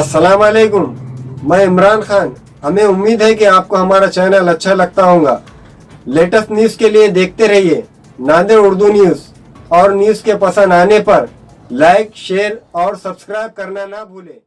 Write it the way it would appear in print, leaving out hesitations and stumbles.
अस्सलाम वालेकुम, मैं इमरान खान। हमें उम्मीद है कि आपको हमारा चैनल अच्छा लगता होगा। लेटेस्ट न्यूज़ के लिए देखते रहिए नांदेड़ उर्दू न्यूज़, और न्यूज़ के पसंद आने पर लाइक, शेयर और सब्सक्राइब करना ना भूलें।